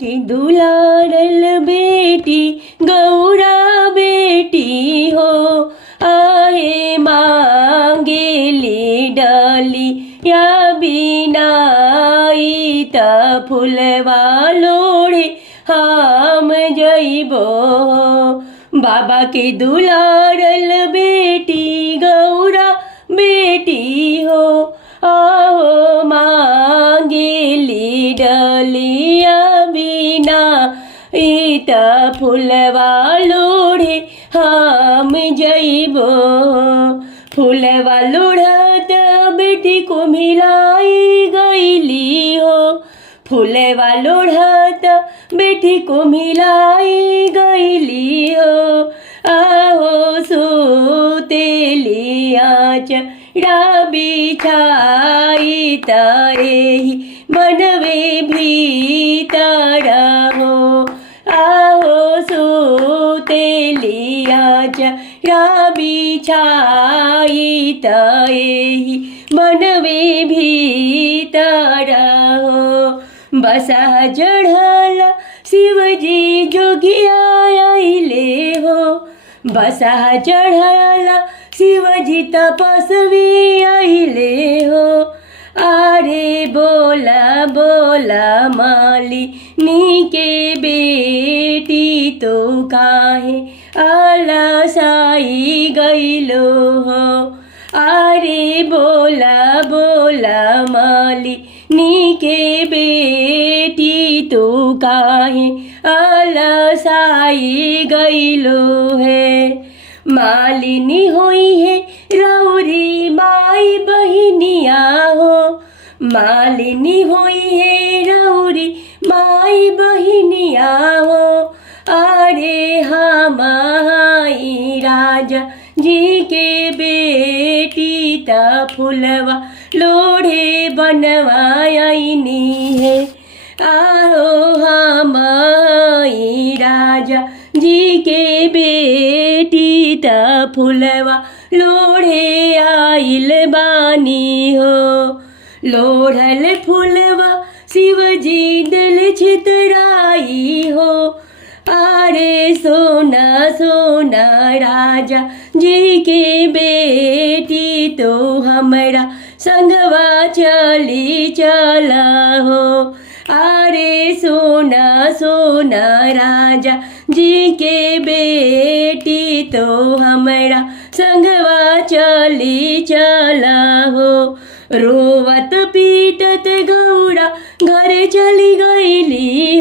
कि दुलारल बेटी गौरा बेटी हो आहे मांगेली डली या बिनाई त फुलवा लोढ़े हम जइबो। बाबा के दुलारल बेटी गौरा बेटी हो आओ मांगेली डलिया बिना इत फुलवा लोढ़े हम जइबो। फुलवा लोढ़त बेटी को मिलाई गईली हो फुलवा लोढ़त बेटी को मिलाई गईली हो। आहो सुतेली आचरा बिछाई तही बनवे भीतर हो। आहो सुतेली आचरा बिछाई तही बनवे भीतर हो। बसा चढ़ल शिवजी जोगिया आइले हो बसा चढ़ल शिवजी तपस्वी आइले हो। अरे बोला बोला मालिनी के बेटी तो काहे आलसाई गइलो हो। अरे बोला बोला मालिनी के बेटी तो काहे आलसाई गइलो है। मालिनी होई है रौरी माई बहिनिया हो मालिनी होई है रौरी माई बहिनिया हो। अरे हमाई राजा जी के बेटी त फुलवा लोढ़े बनवाइनी है। आहो हमाई राजा जी के बेटी त फुलवा लोढ़े आइल बानी हो। लोढ़ल फुलवा शिवजी दिल छितराई हो। अरे सोना सोना राजा जी के बेटी तो हमरा संगवा चली चला हो। अरे सोना सोना राजा जी के बेटी तो हमरा संगवा चली चला हो। रोवत पीटत गौरा घर चली गईली।